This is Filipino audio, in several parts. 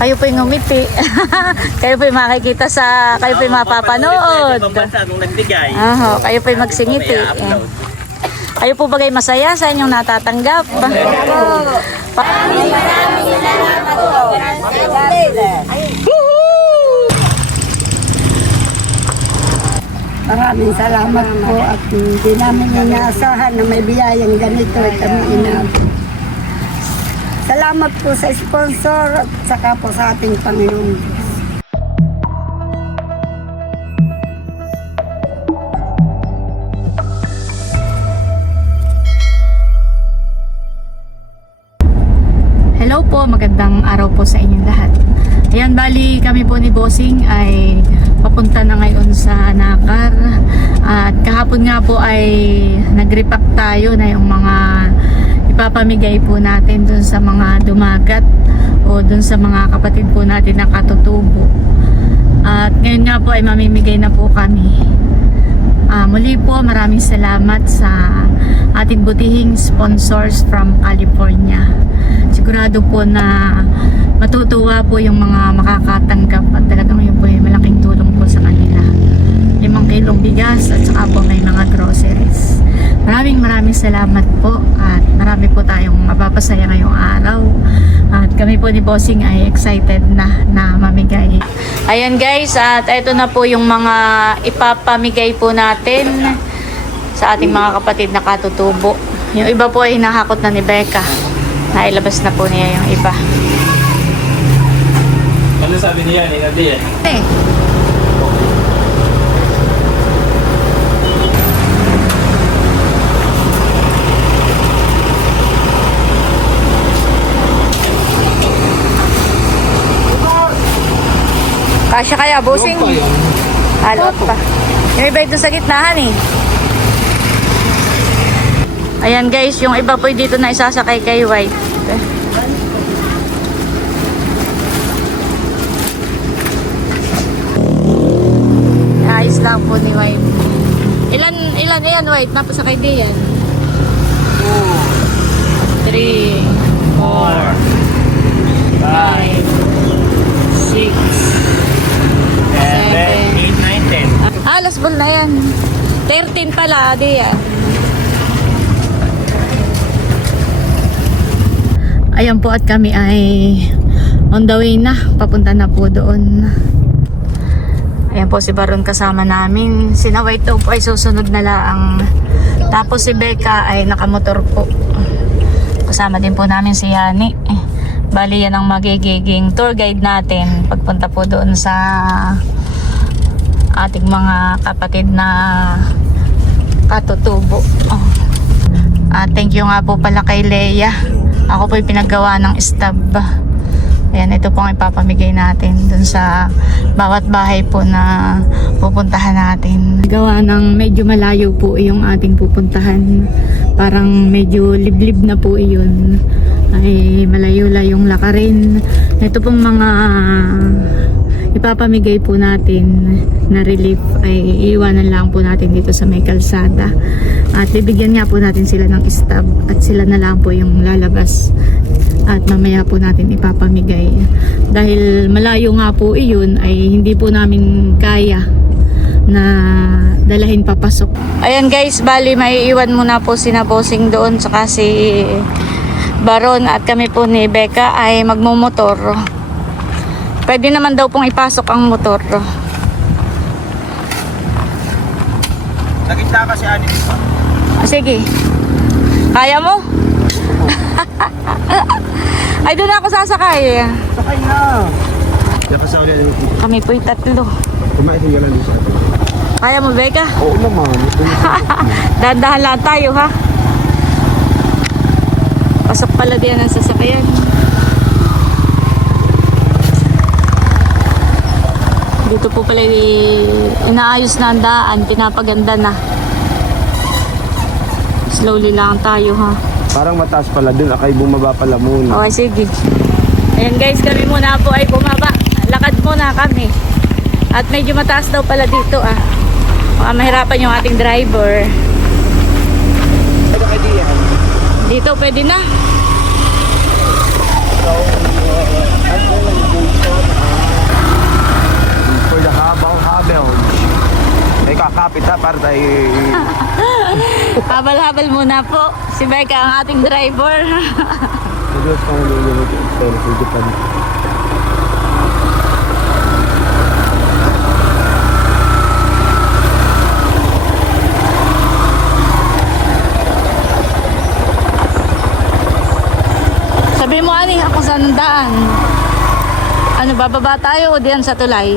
Kayo po yung ngumiti. Kayo po yung makikita sa, kayo po yung mapapanood. Nung nagbigay. Kayo po yung magsingiti. Kayo po bagay masaya sa inyong natatanggap? Maraming salamat po at hindi namin inaasahan na may biyayang ganito ay kami inabot. Salamat po sa sponsor at saka po sa ating Panginoon Diyos. Hello po, magandang araw po sa inyong lahat. Ayan, bali kami po ni Bossing ay papunta na ngayon sa Nakar. At kahapon nga po ay nag-repack tayo na yung mga ipapamigay po natin dun sa mga dumagat o dun sa mga kapatid po natin na katutubo. At ngayon nga po ay mamimigay na po kami. Muli po, maraming salamat sa ating butihing sponsors from California. Sigurado po na matutuwa po yung mga makakatanggap at talagang yun po yung malaking tulong po sa kanila. 5 kilong bigas at saka po may mga groceries. Maraming salamat po at marami po tayong mapapasaya ngayong araw. At kami po ni Bossing ay excited na mamigay. Ayan guys, at ito na po yung mga ipapamigay po natin sa ating mga kapatid na katutubo. Yung iba po ay hinahakot na ni Becca. Nailabas na po niya yung iba. Ano sabi niya ni Nadia? Kasya kaya, Bossing? Alot pa. Yung iba ito sa gitnahan eh. Ayan guys, yung iba po dito na isasakay kay White. Ayos lang po ni White. Ilan yan White? Napasakay din yan? 2 3 4 5 6 8, 9, 10. last ball na yan. 13 pala, di yan. Ayan po at kami ay on the way na. Papunta na po doon. Ayan po si Baron kasama namin. Si White daw po ay susunod na lang. Tapos si Becca ay nakamotor po. Kasama din po namin si Yani. Bali yan ang magiging tour guide natin pagpunta po doon sa ating mga kapatid na katutubo. Thank you nga po pala kay Leia. Ako po yung pinaggawa ng stab. Ayan, ito po ang ipapamigay natin dun sa bawat bahay po na pupuntahan natin. Gawa ng medyo malayo po yung ating pupuntahan. Parang medyo liblib na po iyon. Ay malayo-layong lakarin. Ito pong mga ipapamigay po natin na relief ay iiwanan lang po natin dito sa may kalsada. At bibigyan nga po natin sila ng stab at sila na lang po yung lalabas. At mamaya po natin ipapamigay. Dahil malayo nga po iyon ay hindi po namin kaya na dalahin papasok. Ayan guys, bali maiiwan muna po si Bossing doon saka si Baron at kami po ni Becca ay magmumotor. Pwede naman daw pong ipasok ang motor. Nakita ka si Ani pa. Sige. Kaya mo? Ay, doon ako sasakay. Sakay na. Kami po'y 3. Kumain ka lang dito. Kaya mo, Becca? Oo naman. Dahan-dahan lang tayo, ha? Pasok pala din ang sasakyan. Dito po pala inaayos na ang daan, pinapaganda na. Slowly lang tayo, ha? Parang mataas pala dun, akay bumaba pala muna. Okay, sige. Ayan guys, kami muna po ay bumaba. Lakad muna kami. At medyo mataas daw pala dito, ah. Baka mahirapan yung ating driver. Dito pwede na. para tayo... Habal-habal muna po. Si Becca ang ating driver. Diyos ka nalilunod yung pero hindi pa dito. Sabi mo, ani, kung saan ang daan? Ano, bababa tayo o diyan sa tulay?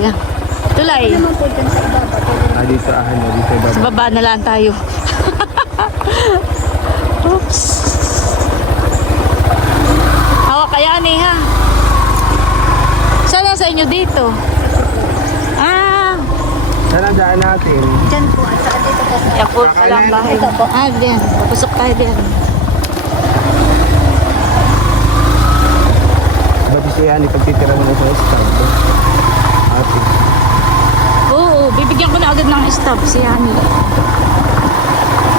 Tulay. Dito dito Sa baba na lang tayo. Oops. Hawak kaya ni ha. Saan na sa inyo dito? Ah, Saan ang daan natin? Diyan po, at saan dito po. yan po pala ang bahay. Ah, diyan. Papusok tayo diyan. Ba't siya yan ipagtitira mo na sa stand? Ate. Oo, bibigyan ko na agad ng stop si Yani.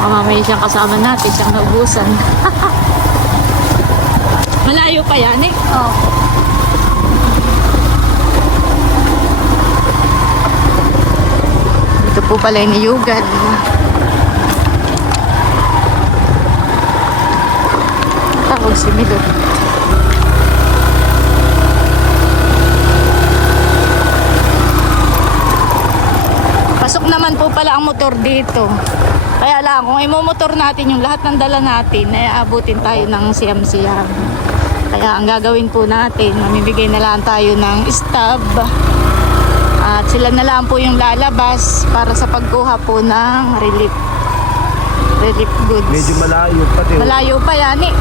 Mamamaya siyang kasama natin, siyang naubusan. Malayo pa yan eh. Oo. Ito po pala yung niyugan. Tawag si Milot. Pasok naman po pala ang motor dito. Kaya lang, kung imomotor natin yung lahat ng dala natin, ay abutin tayo ng siyam-siyam. Kaya ang gagawin po natin, mamimigay na lang tayo ng stub. At sila na lang po yung lalabas para sa pagkuha po ng relief goods. Medyo malayo pati. Malayo pa yan eh.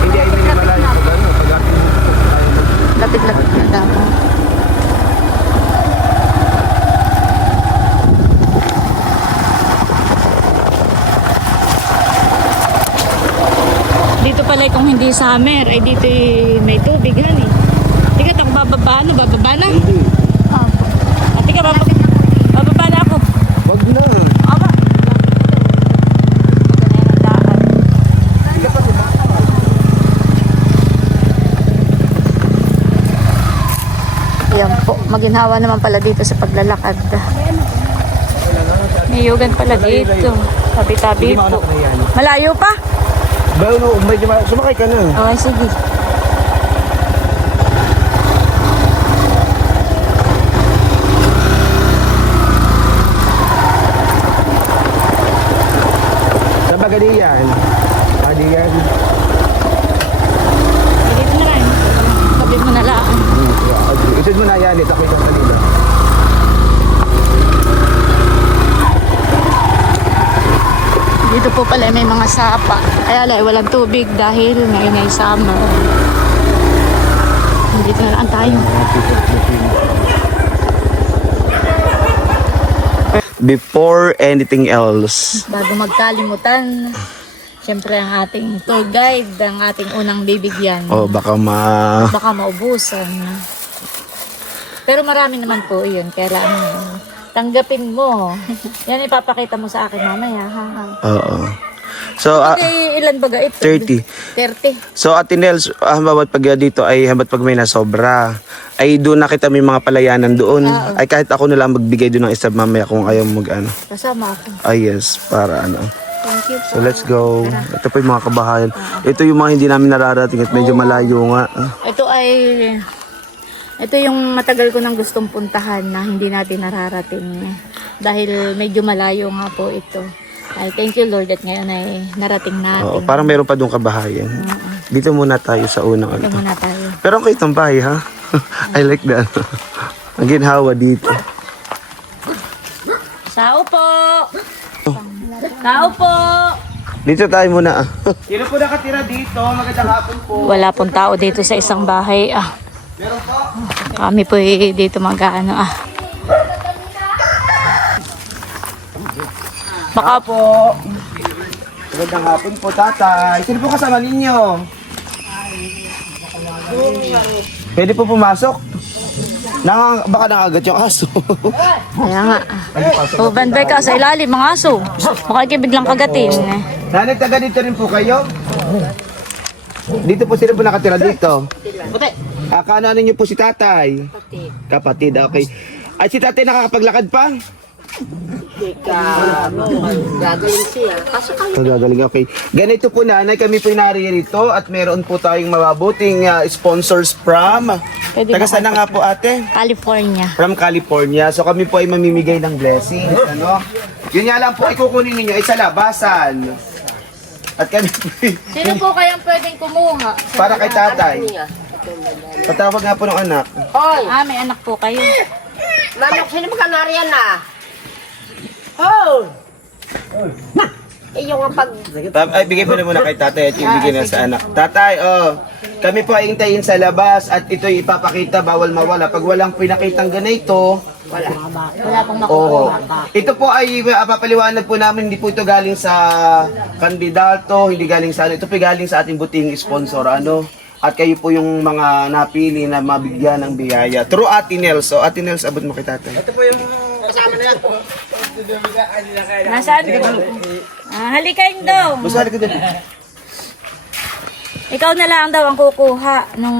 Hindi ay medyo malayo pag ano, pag ating tayo. Lapit-lapit na daw. Dito pala kung hindi summer, ay dito may tubig yan eh. Tika, ako bababa, ano? Bababa na? Hindi. At tika, bababa na ako. Wag na. Aba. Maganda yan ang daan. Ayan po, maginhawa naman pala dito sa paglalakad. May yugan pala dito. Tabi-tabi po. Malayo pa? Ba, no, medyo sumakay ka na. Okay, sige. Sa Bagadiyan. Bagadiyan. Dito na lang. Tabi mo na lang. Isod mo na yan, ito kita kanina. Dito po pala may mga sapa. Kaya lang, walang tubig dahil ngayon ay summer. Dito na lang tayo. Before anything else. Bago magkalimutan, siyempre ang ating tour guide, ang ating unang bibigyan. Oh, baka Baka maubusan. Pero marami naman po yun. Kaya lang, tanggapin mo. Yan ipapakita mo sa akin mamaya. Ha? Oo. So, Okay, ilan baga ito? 30. 30. So, Ate Nels, hambat pag dito ay hambat pag may nasobra, ay doon nakita may mga palayanan doon. Oo. Ay kahit ako na lang magbigay doon ng isa mamaya kung ayaw mag ano. Kasama ako. Ay yes, para ano. Thank you po. So let's go. Ito po yung mga kabahayan. Ito yung mga hindi namin nararating at medyo malayo nga. Ito yung matagal ko nang gustong puntahan na hindi natin nararating dahil medyo malayo nga po ito. Ay, thank you Lord at ngayon ay narating natin. Oo, parang meron pa doon kabahayan. Dito muna tayo sa unang Ito ano. muna tayo. Pero ang kitang bahay ha. I like that. Ang ginhawa dito. Sao po! Sao po! Dito tayo muna ah. Sino po nakatira dito? Magandang hapon po. Wala pong tao dito sa isang bahay. Kami po dito mag-ano Baka po. Magandang hapon po, tatay. Sino po kasama ninyo? Pwede po pumasok? Baka nakagat yung aso. Kaya nga. O, banday ka sa ilalim, mga aso. Makikibiglang kagatin. Nanay, taga dito rin po kayo? Dito po sila po nakatira dito. Kaano niyo po si tatay? Kapatid, okay. Ay, si tatay nakakapaglakad pa? Gagaling siya. Kaso Magagaling, okay. Ganito po nanay, kami po naririto at meron po tayong mabuting sponsors from... Pwede Taga ba? saan na nga po ate? California. From California. So kami po ay mamimigay ng blessings. Ano? Yun nga lang po, ay kukunin ninyo ay sa labasan. At kami po Sino po kayang pwedeng kumuha? para kay tatay. Patawag nga po ng anak. Hoy! May anak po kayo. Manok, sino ba kanariyan na? Oh! Eh, yung pag... Ay, bigay po na muna kay tatay at yung bigay na sa anak. Tatay, kami po ay hintayin sa labas at ito'y ipapakita, bawal mawala. Pag walang pinakitang ganito, Wala. Wala pong oo. makukuha. Ito po ay papaliwanag po namin, hindi po ito galing sa kandidato, hindi galing sa ano. Ito po galing sa ating buting sponsor, ano. At kayo po yung mga napili na mabigyan ng biyaya. Through Ate Nels. So, Ate Nels, abot mo kay tatay. Nasaan? Halikain daw. Basta ka dali. Ikaw na lang daw ang kukuha ng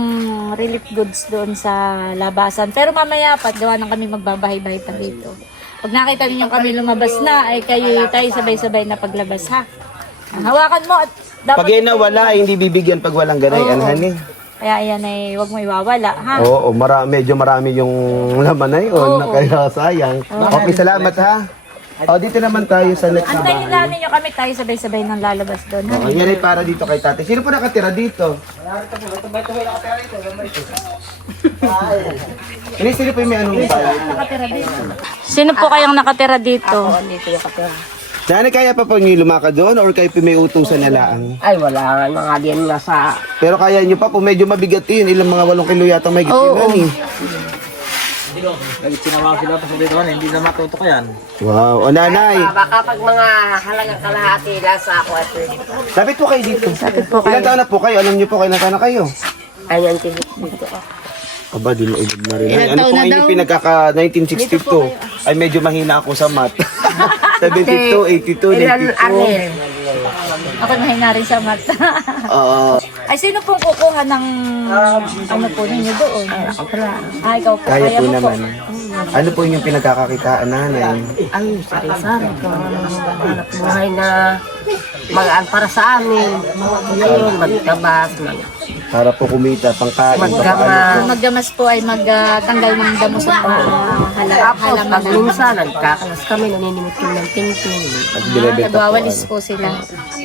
relief goods doon sa labasan. Pero mamaya pa, gawa ng kami magbabahay-bahay pa dito. Pag nakita ninyo kami lumabas na, ay kayo tayo sabay-sabay na paglabas ha. Hawakan mo at dapat... Pag yan nawala, ay hindi bibigyan pag walang ganayan, honey. Kaya yan ay huwag mo iwawala ha. Oo, medyo marami yung laman na yun. Oo. Kaya sayang. Okay, salamat ha. O, dito naman tayo sa next na Antayin bahay. lang ninyo kami tayo sabay-sabay nang lalabas doon ha. O, yan ay para dito kay tatay. Sino po nakatira dito? Ini sino po yung may anong bahay? Nakatira dito. Sino po kayang nakatira dito? Dito yung kapira. Nanay, kaya pa po nyo lumakad doon or kayo po may utusan na laang? Ay, wala nga nga din nasa... Pero kaya nyo pa po, medyo mabigat yun. Ilang mga 8 kilo yata may Oo. gitinan eh. Lagi tinawag sila pa sa dito, hindi na matuto ko yan. Wow. O nanay, Baka pag mga halagang kalahati, lasa ako at lapit po kayo dito. Lapit po kayo. Ilan taon na po kayo? Alam nyo po kayo na taon na kayo? ayan dito. Aba, di mo ilog na rin. Ilang Ano taon po na ngayon daw? pinagkaka 1962? Ay medyo mahina ako sa math. 72, 82, Ilan 92. arnel? Ako mahina rin sa mata. Oo. Ay, sino pong kukuha ng ano po ninyo doon? Ako pala. Ay, ikaw po. Kaya po mo naman. Ano po yung pinagkakakitaan nanay? Ang sari-sari ko. Hanap buhay na magaan para sa amin. Ngayon, magtabas, Para po kumita, pangkain, Magkama. Magdamas po ay magtanggal ng damo sa mga Tapos, pag halaman. minsan, nagkakalas kami, naninimit kami ng tingting. at binibenta po. Nagwawalis po sila.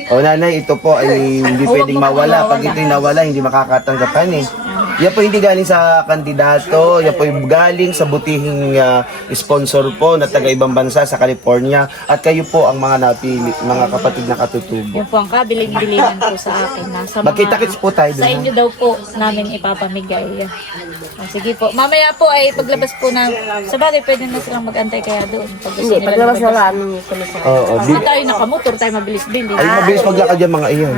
O nanay, ito po ay hindi pwedeng mawala. Pag ito'y nawala, hindi makakatanggapan eh. Yan po hindi galing sa kandidato, yan po yung galing sa butihing sponsor po na taga ibang bansa sa California. At kayo po ang mga napili, mga kapatid na katutubo. Yun po ang kabiling-bilihan po sa akin. Nasa Magkita-kits po tayo Sa doon. inyo daw po namin ipapamigay. Sige po. Mamaya po ay paglabas po na, sa bagay pwede na silang mag-antay kaya doon. Pag gusto Hindi, nila paglabas lumabas. na lang ninyo kami sa... Oo, Kasi tayo nakamotor, tayo mabilis-bilis. ay mabilis maglakad yung mga iyon.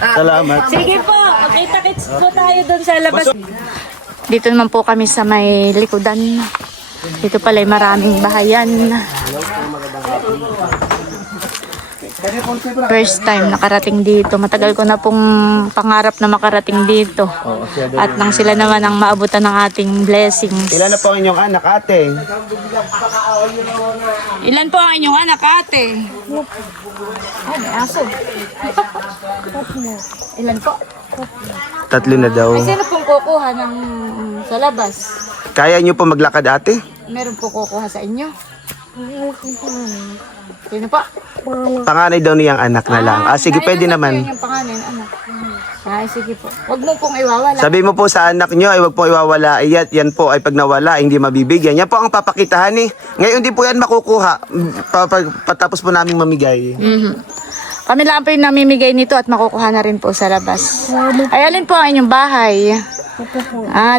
Salamat. Sige po, makita-kits po tayo doon sa labas. Dito naman po kami sa may likodan. Dito pala ay maraming bahayan. First time nakarating dito. Matagal ko na pong pangarap na makarating dito. At nang sila naman ang maabutan ng ating blessings. Ilan na po ang inyong anak, ate? Ilan po ang inyong anak, ate? Ay, may aso. Ilan po? 3 na daw. Ay, sino pong kukuha ng sa labas? Kaya nyo po maglakad, ate? Meron po kukuha sa inyo? Sino po? Panganay daw niyang anak na lang. Sige, pwede naman. Yung pangalan, anak. Ay, sige po. Huwag mo pong iwawala. Sabi mo po sa anak nyo, ay wag po iwawala. Yan po ay pag nawala, hindi mabibigyan. Yan po ang papakitahan eh. Ngayon di po yan makukuha. Patapos po namin mamigay. Kami lang po yung namimigay nito at makukuha na rin po sa labas. Ay, alin po ang inyong bahay?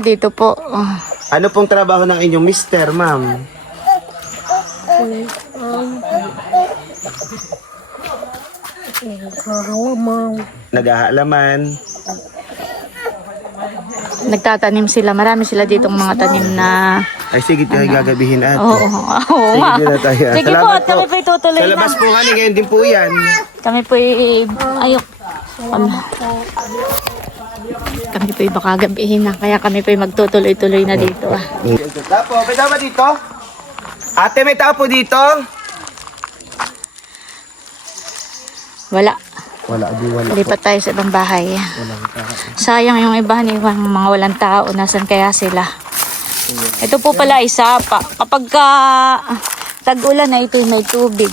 Dito po. Oh. Ano pong trabaho ng inyong mister, ma'am? Nag-aalaman. Nagtatanim sila. Marami sila ditong mga tanim na... Ay sige, tayo gagabihin ate. Oo, oo Sige, nga. doon na tayo. Sige po, Salamat at kami po itutuloy Sa na. labas po kani, ngayon din po yan. Kami po ayok. Kami po baka gabihin na. Kaya kami po magtutuloy-tuloy na dito. Tapo, pwede ba dito? Ate, may tao po dito? Wala. Wala, di wala. Lipat tayo sa ibang bahay. Sayang yung iba yung mga walang tao. Nasaan kaya sila? Ito po pala ay sapa. Kapag tag-ulan na ito may tubig.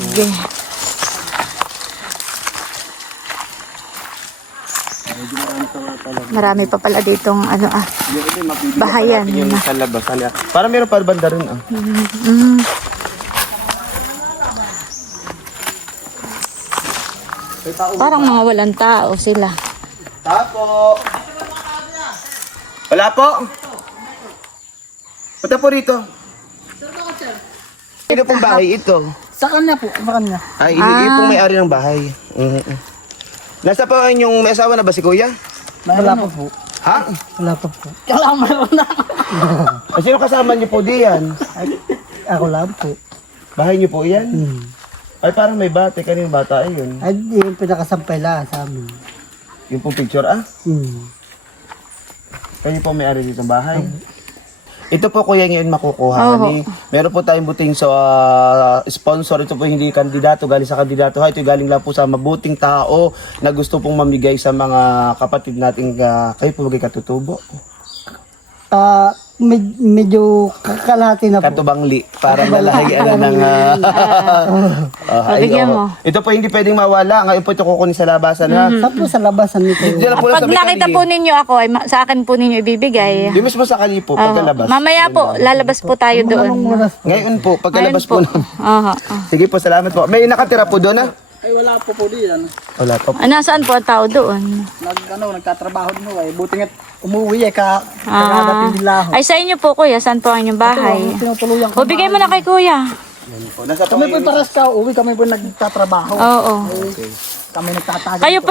Marami pa pala ditong bahayan. Yung sa labas. Para meron pa banda rin. Mm. Parang mga walang tao sila. Tapo. Wala po. Punta po rito. Sino pong bahay ito? Sa kanya po, sa kanya. Ay, ini pong may-ari ng bahay. Nasa po yung may asawa na ba si kuya? Wala pa po. Ha? Wala pa po. Wala mayroon na. Sino kasama niyo po diyan? Ako lang po. Bahay niyo po yan? Ay, parang may bate. Kaninong bata yun? Ay, yung pinakasampay lang sa amin. Yung pong picture, Kayo po may-ari dito ng bahay? Ito po kuya ngayon makukuha ni. Meron po tayong buting sa sponsor. Ito po hindi kandidato, galing sa kandidato. Ito galing lang po sa mabuting tao na gusto pong mamigay sa mga kapatid nating kayo po magkakatutubo. Medyo kakalahati na po. Katubangli para malahian ng Bigyan mo. Ito po hindi pwedeng mawala. Ngayon po ito kukunin sa labasan ha. Saan po sa labasan nito? Diyan lang po lang Pag sa may nakita kalye. po ninyo ako, ay sa akin po ninyo ibibigay. Di mismo sa kali po pagkalabas. Mamaya po, lalabas po tayo doon. Ngayon po pagkalabas po. Aha. Sige po, salamat po. May nakatira po doon ha? Ay, wala po po diyan. Wala po. Nasaan po ang tao doon? Nagtatrabaho din mo eh. Buti nga umuwi eh, kagadating nila ako. Ay, sa inyo po, kuya. Saan po ang inyong bahay? Tinutuluyan O, ko. bigay mo na kay kuya. Nasa po Kami po paras ka, uwi kami po nagtatrabaho. Oo. Kami nagtatagal. Kayo po,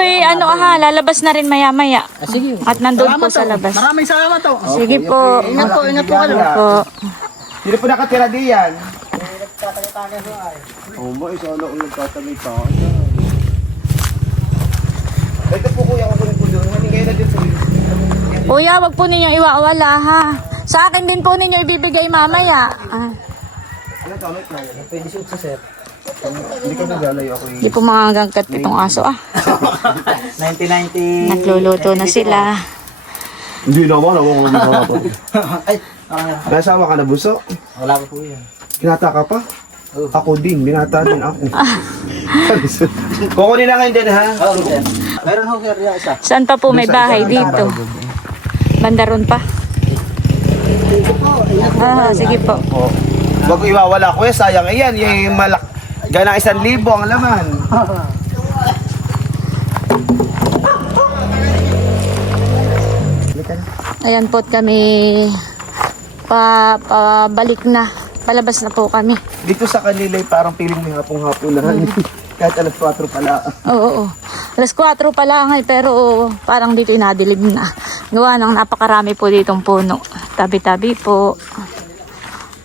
lalabas na rin maya-maya. Sige. At nandun po sa labas. Maraming salamat to. Sige po. Ingat po kayo. Po. Sino po nakatira diyan? Oo mo, isa ulo ang nagtatagay pa. Ito po kuya, kukunin po doon. Hindi kayo na dyan sa Kuya, wag po ninyo iwawala ha. Sa akin din po ninyo ibibigay mamaya. Ano to? Pwede siya sa sir. Hindi ka nagalayo ako Hindi po makagagkat itong aso 1990. Nagluluto na sila. Hindi naman, ako hindi naman ako. Ay, Nasawa ka na buso? wala ko po yan. Kinata ka pa? Ako din, binata din ako. Kukunin na ngayon din ha? Oo, sir. Meron ho sir yung isa. Saan pa po may bahay dito? Bandaron pa? Sige po. Oh. Wag ko iwawala ko sayang iyan. Yung ganang 1,000 ang laman. Ayan po kami pabalik na. Palabas na po kami. Dito sa kanila parang piling may hapong-hapon na. Kahit alas 4 pala. Oo. Alas 4 pa lang pero parang dito inadilig na. Gawa ng napakarami po ditong puno. Tabi-tabi po.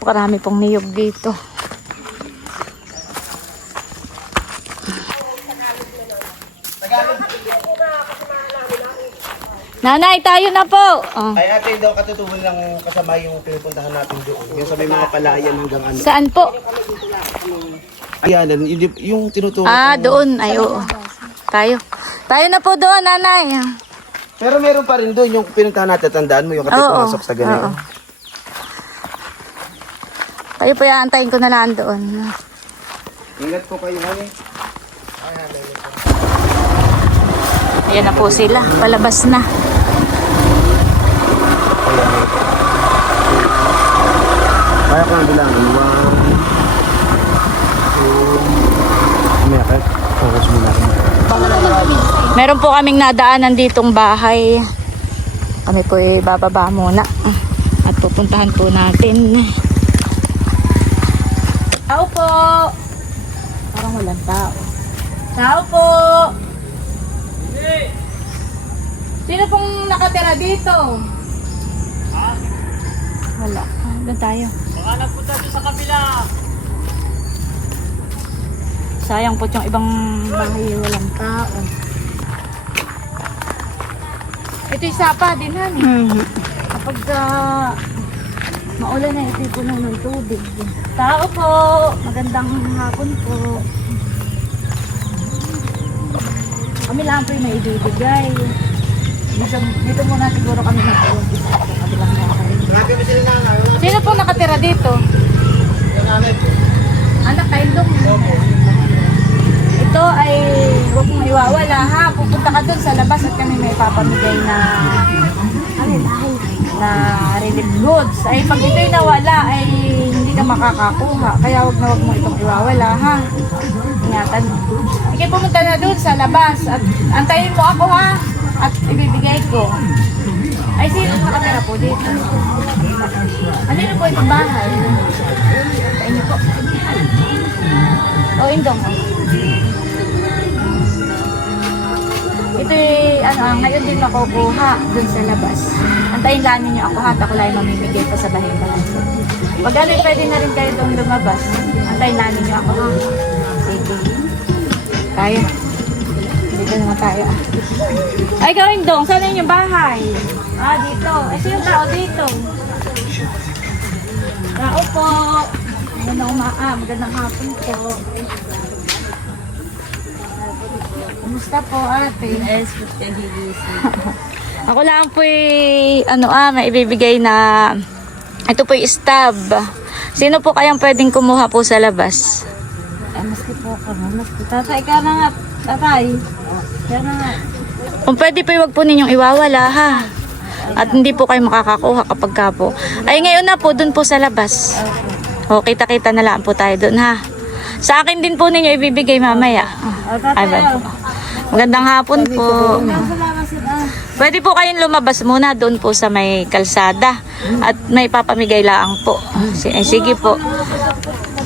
Napakarami pong niyog dito. Nanay, tayo na po. Ay ate daw katutubol lang kasama yung pinupuntahan natin doon. Yung sa may mga palayan hanggang ano. Saan po? Ayan, yung tinuturo. Doon. Ay, oo. Tayo. Tayo na po doon, nanay. Pero meron pa rin doon yung pinuntahan natin. Tandaan mo yung kapit pumasok sa ganun. Kayo po aantayin ko na lang doon. Ingat po kayo, mami. Ayan na po sila. Palabas na. Kaya ko na bilang. 1, 2, meron. Focus mo na. Meron po kaming nadaanan ditong bahay. Kami po bababa muna. At pupuntahan po natin. Tao po! Parang walang tao. Tao po! Sino pong nakatira dito? Wala. Doon tayo. Baka nagpunta doon sa kabila. Sayang po yung ibang bahay walang tao. Ito yung sapa din, honey. Kapag Maulan na ito puno ng tubig. Tao po! Magandang hapon po. Kami lang po yung may ibibigay. Dito muna siguro kami mag-umpisa sa kabilang nakakari. Sino po nakatira dito? Anak kayo dong. Ito ay huwag mong iwawala ha. Pupunta ka dun sa labas at kami may papamigay na relief goods. Ay pag ito'y nawala ay hindi ka makakakuha. Kaya huwag mo itong iwawala ha. Ingatan mo. Ikaw pumunta na dun sa labas at antayin mo ako ha. At ibibigay ko. Ay sino nakatira po dito? Ano po itong bahay? Sa inyo po. O indong. Ito ngayon din makukuha dun sa labas. Antayin lang ninyo ako ha, ako lang mamimigay pa sa bahay-bahay. Pag pwede na rin kayo doon lumabas. Antayin lang ninyo ako ha. Sige. Kaya. Dito naman tayo. Ay, gawin dong. Saan yung bahay? Dito. Ay, sino tao dito? Tao po. Magandang hapon po. Kumusta po ate? Yes, Ako lang po may ibibigay na ito po stab. Sino po kayang pwedeng kumuha po sa labas? maski po ka, maski. Tatay ka na nga, tatay. Kaya na nga. Kung pwede po, huwag po ninyong iwawala ha. At hindi po kayo makakakuha kapag ka po. Ay ngayon na po, dun po sa labas. O, kita-kita na lang po tayo dun ha. Sa akin din po ninyo ibibigay mamaya. Ay, ba? Magandang hapon po. Pwede po kayong lumabas muna doon po sa may kalsada. At may papamigay lang po. Sige po.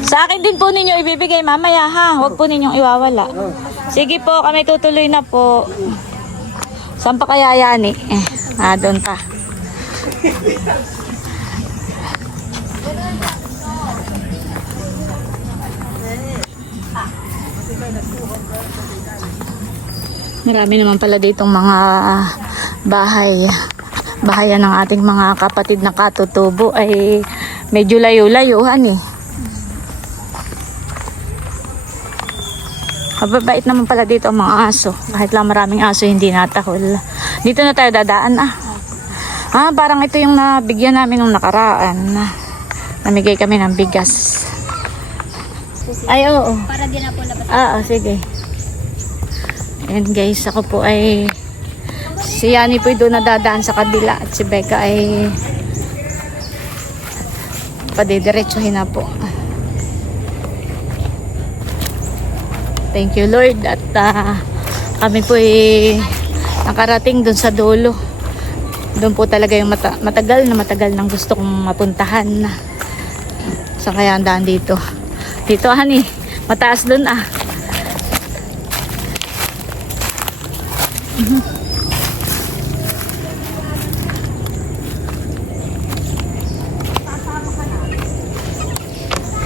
Sa akin din po ninyo ibibigay mamaya ha. Huwag po ninyong iwawala. Sige po, kami tutuloy na po. Saan pa kaya yan eh? Doon pa. Marami naman pala ditong mga bahayan ng ating mga kapatid na katutubo ay medyo layo-layuhan eh. Mababait naman pala dito ang mga aso. Kahit lang maraming aso hindi natahol. Dito na tayo dadaan parang ito yung nabigyan namin nung nakaraan. Namigay kami ng bigas. Ay, oo. Para din na po labas. Sige. And guys, ako po ay si Yani po doon nadadaan sa kabila at si Becca ay padidiretsuhin na po. Thank you Lord at kami po ay nakarating doon sa dulo. Doon po talaga yung matagal nang gusto kong mapuntahan. So kaya andaan dito. Dito honey, mataas doon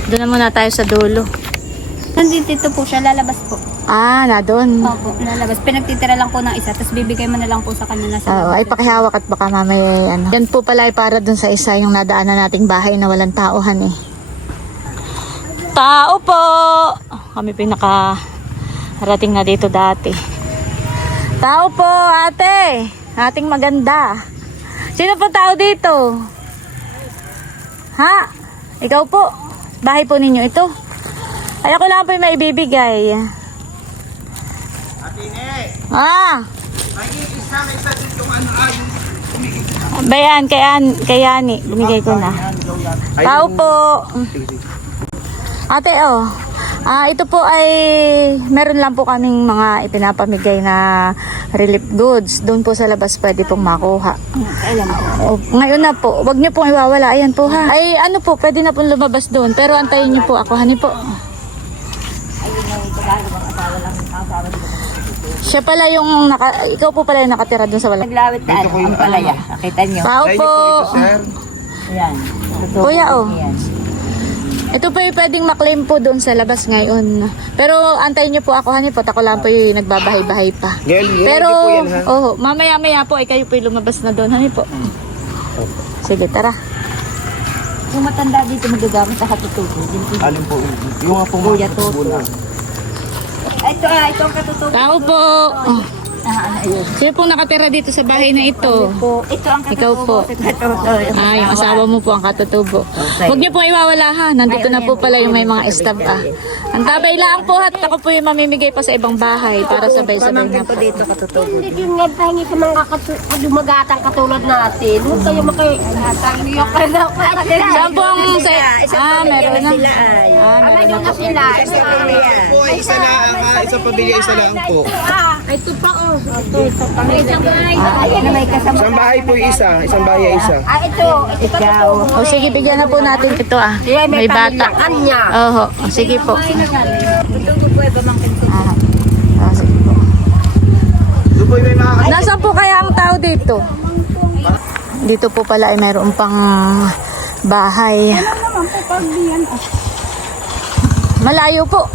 Doon na muna tayo sa dulo. Nandito po siya, lalabas po. Na doon. Opo, lalabas. Pinagtitira lang po ng isa, tapos bibigay mo na lang po sa kanila sa Ay pakihawak at baka mamaya Yan po pala ay para doon sa isa yung nadaanan nating bahay na walang tauhan eh. Tao po! Kami pinaka-rating na dito dati. Tao po, ate! Ating maganda. Sino po tao dito? Ha? Ikaw po? Bahay po ninyo ito? Ay, ako lang po yung maibibigay. Bayan, kay Yani. Binigay ko na. Tao po. Ate, ito po ay meron lang po kaming mga ipinapamigay na relief goods. Doon po sa labas pwede pong makuha. Ngayon na po, wag niyo pong iwawala. Ayan po ha. Ay ano po, pwede na pong lumabas doon. Pero antayin niyo po ako, hani po. Siya pala yung ikaw po pala yung nakatira doon sa wala. Naglawit na ang palaya. Nakita niyo? Tao po. Ayan. Kuya, ito po yung pwedeng maklaim po doon sa labas ngayon. Pero antayin niyo po ako, hani po. Ako lang po yung nagbabahay-bahay pa. Pero, mamaya-maya po ay kayo po yung lumabas na doon, hani po. Sige, tara. Yung matanda dito magagamit sa katutubo. Alin po? Yung nga po Kuya Toto. Ito ang katutubo. Tao po. Ayun. Sino pong nakatira dito sa bahay na ito? Po, ito ang Ikaw po. katutubo. Yung asawa mo po ang katutubo. Huwag niyo pong iwawala ha. Nandito na po pala yung may mga staff Ang tabay lang po at ako po yung mamimigay pa sa ibang bahay para sabay-sabay na po. Dito katutubo. Hindi yung nagpahingi sa mga dumagatang katulad natin. Huwag kayo makihatang niyo ka na. Saan po ang... meron na. Meron na sila. Isa lang, isang pamilya, isa lang po. Ito pa oh. May isang bahay. Ayan na may kasama. Isang bahay po isa, isang bahay isa. Ito. Ikaw. O sige, bigyan na po natin ito May bata. Kanya. Oho, sige po. Katutubo po ay pamangkin ko. Sige po. Doon po may mga Nasaan po kaya ang tao dito? Dito po pala ay mayroon pang bahay. Malayo po.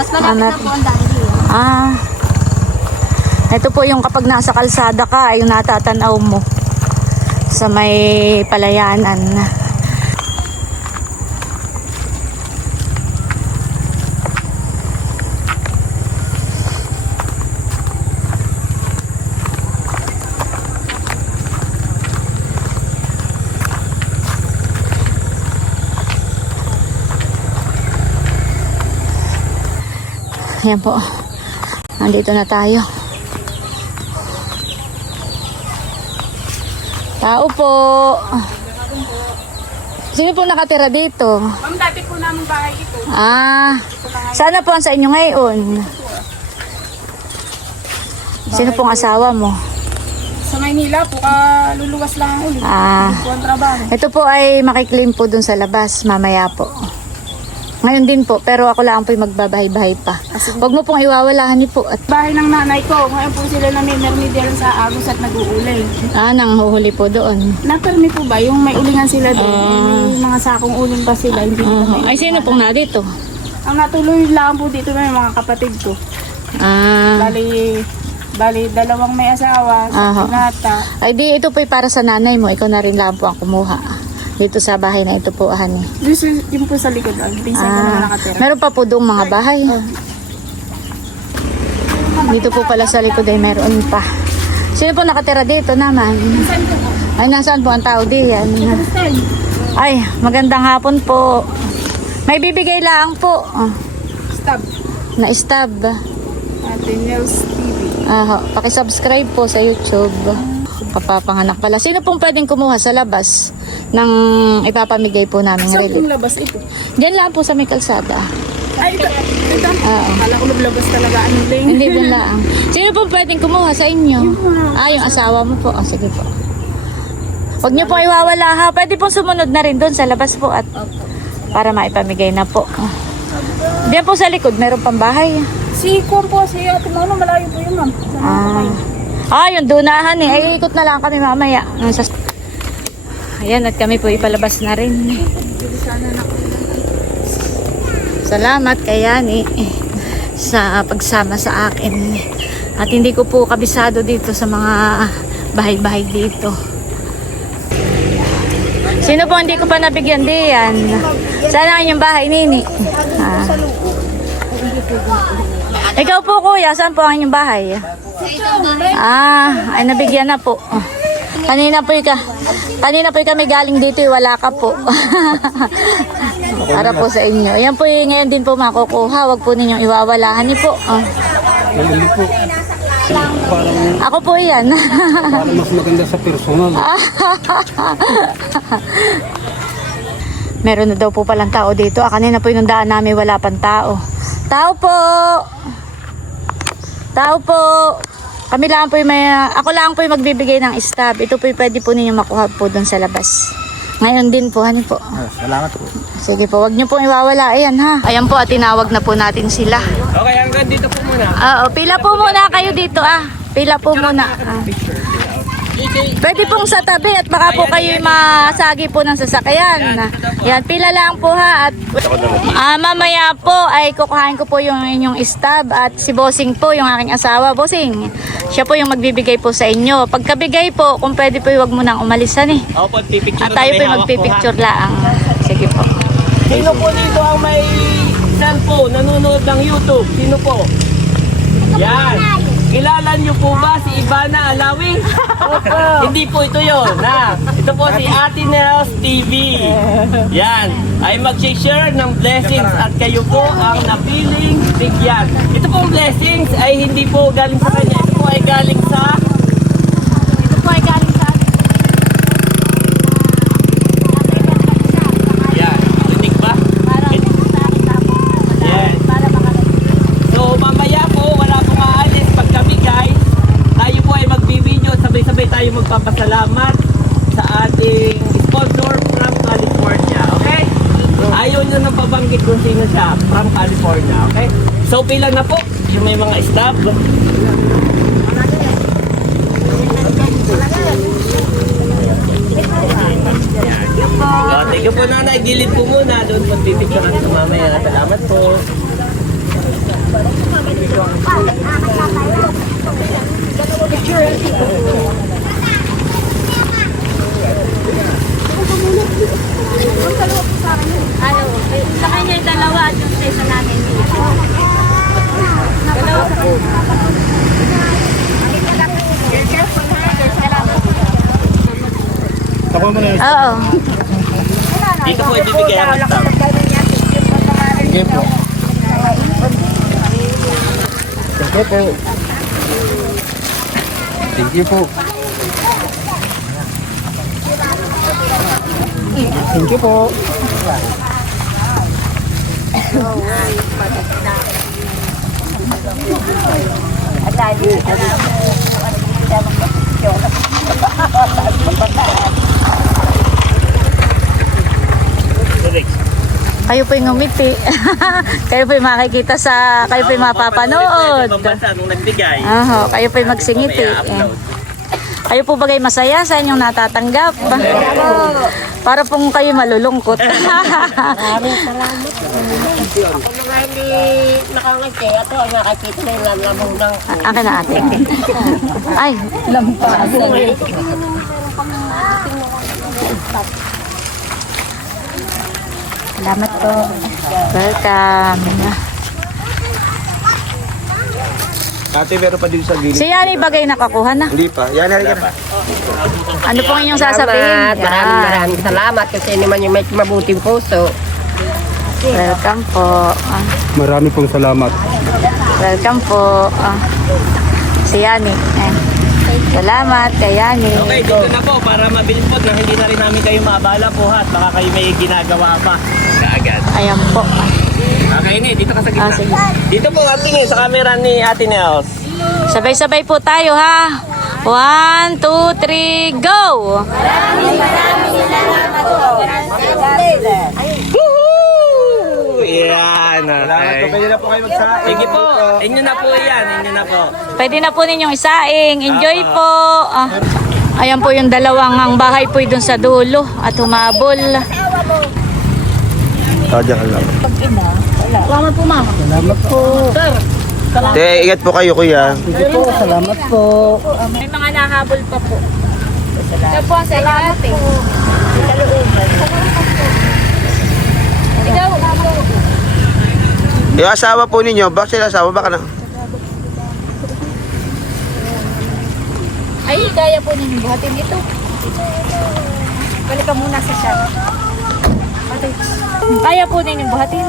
Mas malapit na po ang dahil. Ito po yung kapag nasa kalsada ka, yung natatanaw mo sa may palayanan. Ayan po. Nandito na tayo. Tao po. Sino po nakatira dito? Ma'am, dati po namin bahay ito. Sana po ang sa inyo ngayon? Sino pong asawa mo? Sa Maynila po, luluwas lang ang ulit. Po ang trabaho. Ito po ay makiklaim po dun sa labas mamaya po. Ngayon din po, pero ako lang po yung magbabahay-bahay pa. Huwag mo pong iwawalahan niyo po. At, Bahay ng nanay ko, ngayon po sila na may mermidel sa Agos at nag-uulay. nanghuhuli po doon. Napermi po ba? Yung may ulingan sila doon, may mga sakong uling pa sila. Hindi nila may... Ay, sino pong na dito? Ang natuloy lang po dito may mga kapatid ko. Bali, dalawang may asawa, sa pinata. Ay, di, ito po para sa nanay mo. Ikaw na rin lang po ang kumuha. Dito sa bahay na ito po, honey. Yung po sa likod, pinsan ko na nakatira. Meron pa po doong mga bahay. Dito po pala sa likod ay meron pa. Sino po nakatira dito naman? Ay, nasaan po ang tao diyan? Ay, magandang hapon po. May bibigay lang po. Stab. Na-stab. Ate Nels TV. Pakisubscribe po sa YouTube. Kapapanganak pala. Sino pong pwedeng kumuha sa labas ng ipapamigay po namin Saan relief? pong labas ito? Diyan lang po sa may kalsada. Ay, ito. Oo. Kala ko naglabas talaga. Ano lang? Hindi din lang. Sino po pwedeng kumuha sa inyo? Yung asawa mo po. Sige po. Huwag niyo po iwawala ha. Pwede pong sumunod na rin doon sa labas po at para maipamigay na po. Diyan po sa likod, meron pang bahay. Si Kuwan po, si Ate Mano, malayo po yun, ma'am. Yung dunahan Ay, ikot na lang kami mamaya. Ayan, at kami po ipalabas na rin. Salamat kay Yani sa pagsama sa akin. At hindi ko po kabisado dito sa mga bahay-bahay dito. Sino po hindi ko pa nabigyan diyan? Saan ang inyong bahay, Nini? Ikaw po, kuya, saan po ang inyong bahay? Ay nabigyan na po. Kanina po kami galing dito, wala ka po. Para po sa inyo. Ayan po ngayon din po makukuha. Huwag po ninyong iwawalahan niyo po. Ako po yan. Para mas maganda sa personal. Meron na daw po palang tao dito. Kanina po yung daan namin wala pang tao. Tao po! Tao po! Kami lang po ako lang po yung magbibigay ng stab. Ito po yung pwede po ninyo makuha po doon sa labas. Ngayon din po, hani po. Salamat po. Sige po, wag niyo pong iwawala. Ayan ha. Ayan po at tinawag na po natin sila. Okay, hanggang dito po muna. Pila po muna kayo dito Pila po muna. Pwede pong sa tabi at baka po kayo masagi po ng sasakyan. Yan, pila lang po ha. At mamaya po ay kukuhain ko po yung inyong stab at si Bossing po, yung aking asawa. Bossing, siya po yung magbibigay po sa inyo. Pagkabigay po, kung pwede po huwag mo nang umalisan eh. Ako po, pipicture At tayo po yung magpipicture lang. Sige po. Sino po dito ang may cellphone, nanonood ng YouTube? Sino po? Yan. Kilala niyo po ba si Ivana Alawi? Hindi po ito yon. Ito po si Ate Nels TV. Yan. Ay mag-share ng blessings at kayo po ang napiling bigyan. Ito pong blessings ay hindi po galing sa kanya. Ito po ay galing sa... Yan. Tinig ba? Yes. So mamaya po, wala pong aalis. Pag kami guys, tayo po ay magbibideo at sabay-sabay tayo magpapasalamat sa ating sponsor from California. Okay? Ayaw nyo nang pabanggit kung sino siya from California. Okay? So pila na po yung may mga staff. Thank you po nanay. Gilid po muna. Doon magpipicturean sa mamaya. Salamat po. Sa kanya yung dalawa at yung sa namin. Takuha mo na yun. Oo. Dito po ibibigay ang staff. Sige po. Sige po. Thank you po. Thank you po. Kayo po yung ngumiti. Kayo po yung makikita sa... Kayo po yung mapapanood. Ibang bansa nung nagbigay. Kayo po yung magsingiti. Mamaya upload. Kayo po bagay masaya sa inyong natatanggap. Para pong kayo malulungkot. Ako naman hindi nakangiti. Ito, nakakita na yung lamlamong ng Akin na ate. Ay, lampas. Salamat po. Welcome. Ate, meron pa dito sa gilid. Si Yani bagay nakakuha na. Hindi pa. Yan, halika na. Ano pong inyong sasabihin? Maraming salamat kasi naman yung may mabuting puso. Welcome po. Marami pong salamat. Welcome po. Si Yani. Salamat kay Yani. Okay, dito na po para mabilis po na hindi na rin namin kayo maabala po ha. Baka kayo may ginagawa pa. Kaagad. Ayan po. Okay, ni dito ka sa gitna. Sige. Dito po ang tingin sa camera ni Ate Nels. Sabay-sabay po tayo ha. 1, 2, 3, go! Woohoo! Yan. Salamat po. Okay. Pwede na po kayo magsain. Sige po. Inyo na po yan. Inyo na po. Pwede na po ninyong isaing. Enjoy po. Ayan po yung dalawang ang bahay po dun sa dulo at humabol. Diyan ka lang. Salamat po, mama. Salamat po. Te, ingat po kayo, kuya. Sige po. Salamat po. May mga nahabol pa po. Ito po ang salamat eh. Yung asawa po ninyo, bakit sila asawa? Baka na. Ay, kaya po ninyo buhatin ito. Balik ka muna sa siya. Kaya po ninyong buhatin.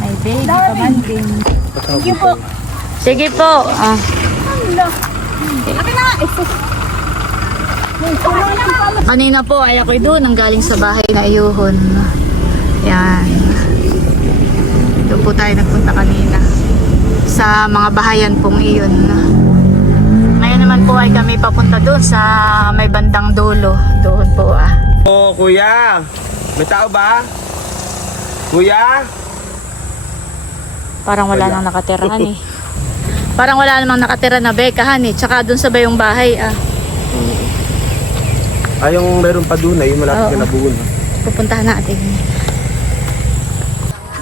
May baby pa man din. Thank you po. Sige po. Akin na nga. Kanina po ay ako'y doon ang galing sa bahay na Iyuhon. Yan. Doon po tayo nagpunta kanina. Sa mga bahayan pong iyon. Ngayon naman po ay kami papunta doon sa may bandang dulo. Doon po Oh, kuya. May tao ba? Kuya? Parang wala nang nakatirahan eh. Parang wala namang nakatira na bekahan eh. Tsaka dun sa bayong bahay Yung meron pa doon yung malapit na buon. pupuntahan natin.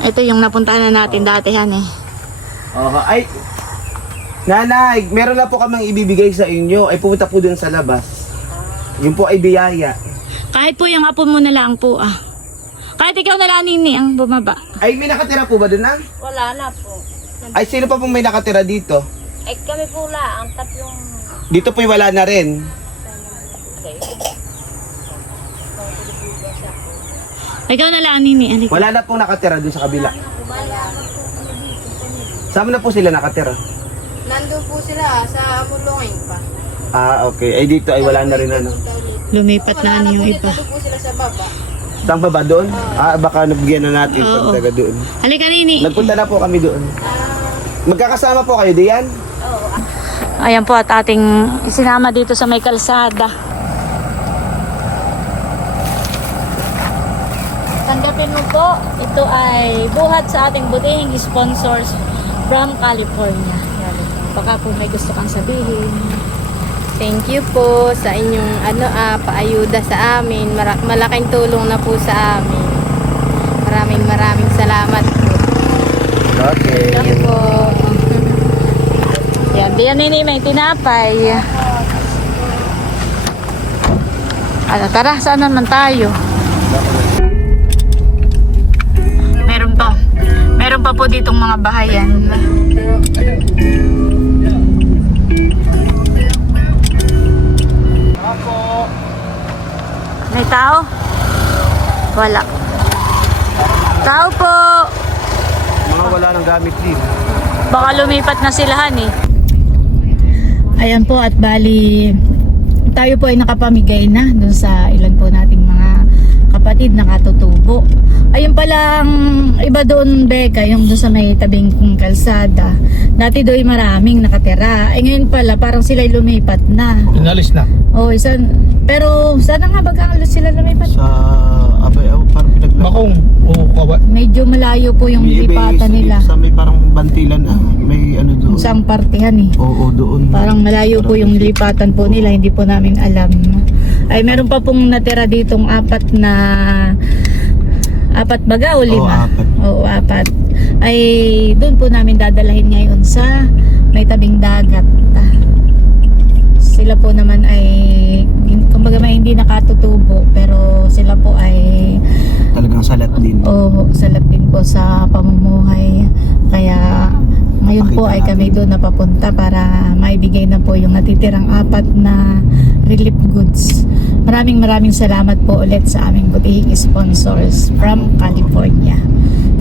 Ito yung napuntahan na natin dati eh. Ay, nanay, meron na po kaming ibibigay sa inyo. Ay pumunta po dun sa labas. Yun po ay biyaya. Kahit po yung apo mo na lang po Kahit ikaw na lang nini ang bumaba. Ay, may nakatira po ba dun ah? Wala na po. Ay, sino pa pong may nakatira dito? Eh kami po ang tatlong Dito po'y wala na rin. Ikaw na lang nini. Alik. Wala na pong nakatira dun sa kabila. Saan na po sila nakatira? Nandun po sila sa Mulongin pa. Okay. Ay, dito ay wala na rin ano. Lumipat na yung iba. Nandun po sila sa baba. Saan pa ba doon? Baka nabigyan na natin Oo. pag taga doon. Halika nini. Nagpunta na po kami doon. Magkakasama po kayo diyan? Ayan po at ating isinama dito sa may kalsada. Tanggapin mo po, ito ay buhat sa ating butihing sponsors from California. Yan. Baka po may gusto kang sabihin. Thank you po sa inyong paayuda sa amin. Malaking tulong na po sa amin. Maraming salamat po. Okay. Thank you po. Yan, diyan nini may tinapay. Tara, saan naman tayo? Meron pa po ditong mga bahayan. May tao? Wala. Tao po! Mga wala nang gamit din. Baka lumipat na silahan eh. Ayan po at bali tayo po ay nakapamigay na dun sa ilan po nating mga kapatid na katutubo. Ayun palang iba doon Beka, yung doon sa may tabing kalsada. Dati doon maraming nakatira. Ay ngayon pala parang sila lumipat na. Inalis na. Oh, pero sana nga baga sila lumipat. Sa parang Makong. Medyo malayo po yung lipatan nila. Sa may parang bantilan may ano doon. Sa partihan eh. Oo, doon. Parang malayo po yung lipatan po nila, hindi po namin alam. Ay meron pa pong natira ditong apat baga o 5? Oo, 4. Ay doon po namin dadalahin ngayon sa may tabing dagat. Sila po naman ay kumbaga may hindi nakatutubo pero sila po ay Talagang salat din. salat din po sa pamumuhay. Kaya ngayon po ay kami doon napapunta para maibigay na po yung natitirang 4 na relief goods. Maraming salamat po ulit sa aming butihing sponsors from California.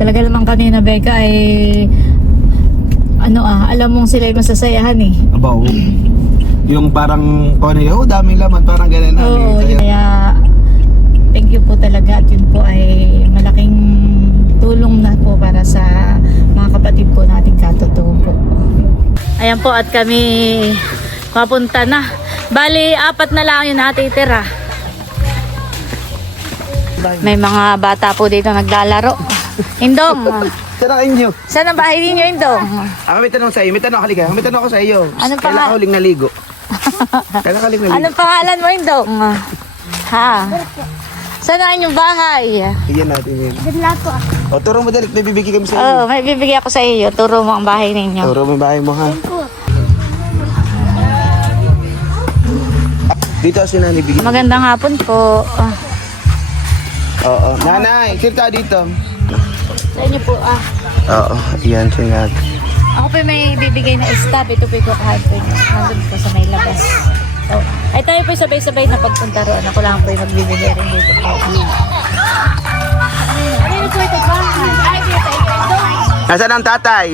Talaga naman kanina Becca ay alam mong sila yung masasayahan eh. Abaw. Yung parang dami laman, parang ganun na. Oo, kaya thank you po talaga at yun po ay malaking tulong na po para sa mga kapatid po nating katutubo. Ayan po at kami papunta na. Bali, 4 na lang yung natitira. May mga bata po dito naglalaro. Indong, Saan ang inyo? saan ang bahay ninyo, Indong? May tanong sa iyo. May tanong ako sa iyo. Anong Kailan ka huling naligo? Kailan ka huling naligo? Anong pangalan mo, Indong? Ha? Saan ang inyong bahay? Iyan natin yun. Bigla po O, turo mo dali. May bibigay kami sa iyo. Oo, may bibigyan ako sa iyo. Turo mo ang bahay ninyo. Turo mo yung bahay mo, ha? Dito si Nanay bigyan. Magandang hapon po. Oo. Nanay, sirta dito. Sa inyo po, Oo, iyan si Nanay. Ako po may bibigay na stop. Ito po yung kukahan po nyo. Nandun po sa may labas. Oh. Ay tayo po sabay-sabay na pagpunta roon. Ako lang po yung magbibigay rin dito po. Ano po ito ba? Ay, dito. Nasaan ang tatay?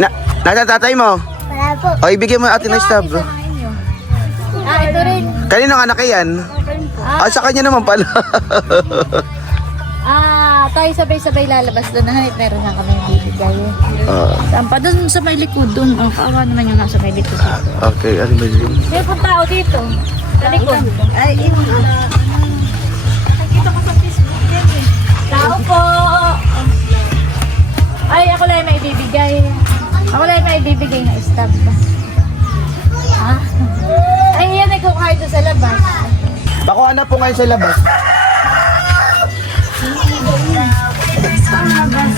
Nasaan ang tatay mo? Wala po. O, ibigay mo atin na stub. Ito rin. Kanino anak yan? Sa kanya naman pala. Tayo sabay-sabay lalabas doon. Meron na kami bibigay. Saan pa? Doon sa may likod doon. Kawa naman yung nasa may likod dito. Okay, ano ba yun? May pong tao dito. Sa likod. Ay, nakikita ko sa Facebook din eh. Tao po! Ay, ako lang may ibibigay. Ako lang may bibigay na stab. Ah? Ay, yan ay kukain doon sa labas. Bakuhan na po ngayon sa labas.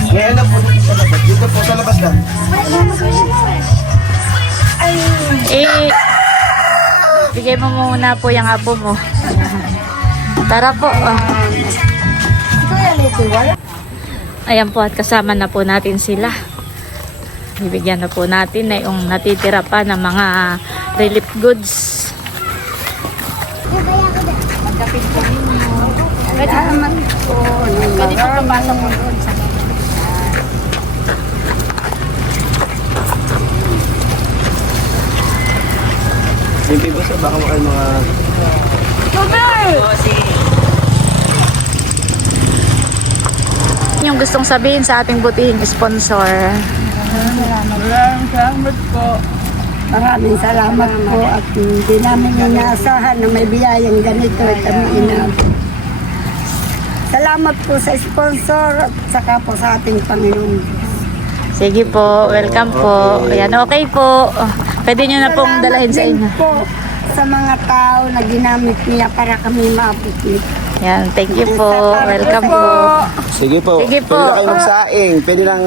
Ngayon na po dito sa labas. Dito po sa labas lang. Eh, bigay mo muna po yung apo mo. Tara po. Ayan po at kasama na po natin sila. Bibigyan na po natin na yung natitira pa ng mga relief goods. Magkapit po ninyo. Pwede po pumasok mo doon sa Hindi po sa baka mga... yung gustong sabihin sa ating butihing sponsor. Maraming salamat po at hindi namin inaasahan na may biyayang ganito at kami inabot. Salamat po sa sponsor at saka po sa ating Panginoon. Sige po, welcome po. Ayan, okay po. Pwede nyo na pong dalahin sa inyo. Salamat din po sa mga tao na ginamit niya para kami maabot nito. Ayan, thank you po. Welcome po. Sige po. Sige po. Pwede na kayo magsaing. Pwede lang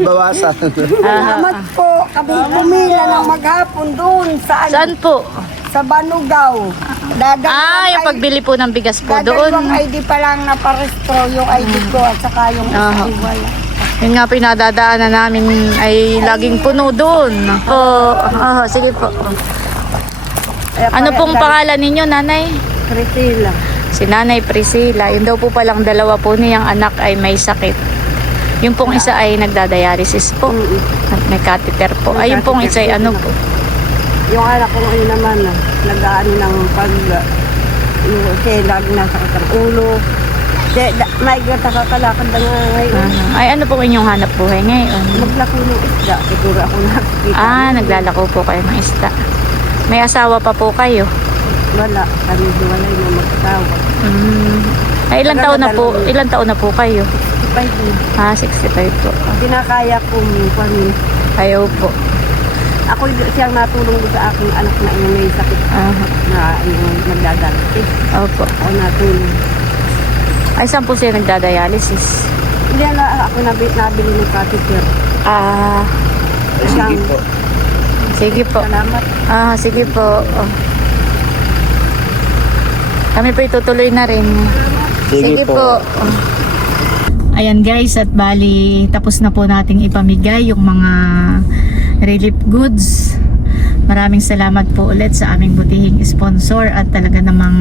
bawasan. Salamat po. Kami pumila ng maghapon doon sa, Saan po? sa Banugaw. Yung pagbili po ng bigas po doon. Dadalawang ID pa lang na parestro, yung ID ko at saka yung Aha. isang wala. Yun nga pinadadaanan namin ay laging puno doon. Sige po. Ano pong pangalan ninyo, nanay? Priscilla. Si Nanay Priscilla. Yun daw po palang dalawa po niyang anak ay may sakit. Yung pong isa ay nagdadialysis po. At may catheter po. Ay, yung pong isa ay ano po. Yung anak ko ngayon naman, nag-ano ng yung lagi nasa katang ulo. May nakakalakad na nga ngayon. Ay, ano pong inyong hanap buhay ngayon? Maglako ng isda. Siguro ako nakikita. Naglalako po kayo ng isda. May asawa pa po kayo? Wala. Kami wala yung mag-asawa. Ay, ilang taon na po kayo? 65 din. 65 po. Kinakaya kong kami. Ayaw po. Ako siyang natulong sa aking anak na yung may sakit na yung nagdadalite. Opo. Ako natulong. Ay, saan po siya nagdadialysis? Hindi na ako nabili ng catheter. Sige po. Sige po. Salamat. Sige po. Kami po itutuloy na rin. Sige po. Ayan guys, at bali tapos na po nating ipamigay yung mga relief goods. Maraming salamat po ulit sa aming butihing sponsor at talaga namang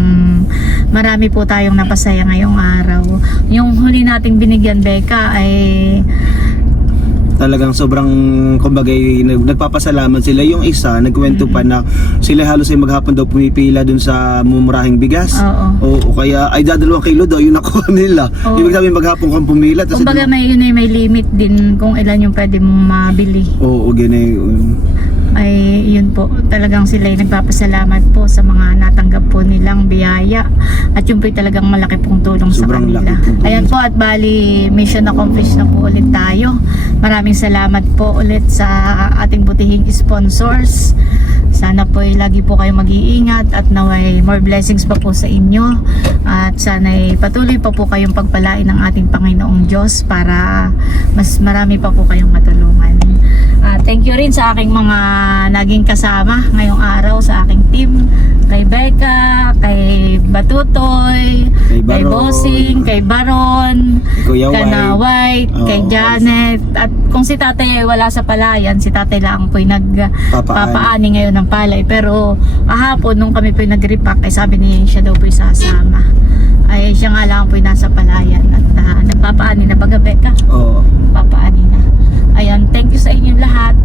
marami po tayong napasaya ngayong araw. Yung huli nating binigyan, Becca, ay Talagang sobrang, kumbaga, nagpapasalamat sila. Yung isa, nagkwento pa na sila halos ay maghapon daw pumipila dun sa mumurahing bigas. O kaya ay 2 kilo daw yung nakuha nila. Ibig sabihin maghapon kang pumila. Kumbaga may limit din kung ilan yung pwede mong mabili. Oo, ganun. Ay yun po, talagang sila ay nagpapasalamat po sa mga natanggap po nilang biyaya at yun po ay talagang malaki pong tulong Sobrang sa kanila. Ayan po, at bali mission accomplished na po ulit tayo. Maraming salamat po ulit sa ating butihing sponsors. Sana po ay lagi po kayo mag-iingat at naway more blessings pa po sa inyo at sana ay patuloy pa po kayong pagpalain ng ating Panginoong Diyos para mas marami pa po kayong matulungan. Thank you rin sa aking mga naging kasama ngayong araw sa aking team. Kay Becca, kay Batutoy, kay Bossing, kay Baron, Kana White, kay Janet. At kung si tatay wala sa palayan, si tatay lang po yung nagpapaani ngayon ng palay. Pero kahapon nung kami po yung nag-repack, ay sabi niya siya daw po yung sasama. Ay siya nga lang po yung nasa palayan at nagpapaani na baga, Becca? Oo. Papaani na. Ayan, thank you sa inyong lahat.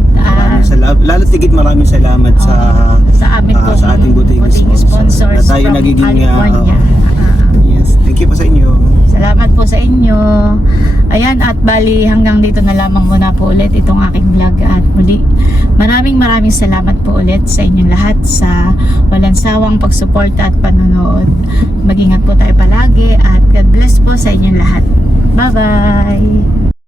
Lalo tigit maraming salamat sa amin po sa ating butihing sponsors na tayo from nagiging California. Yes, thank you po sa inyo. Salamat po sa inyo. Ayan, at bali hanggang dito na lamang muna po ulit itong aking vlog at muli maraming salamat po ulit sa inyong lahat sa walang sawang pagsuporta at panonood. Mag-ingat po tayo palagi at God bless po sa inyong lahat. Bye-bye!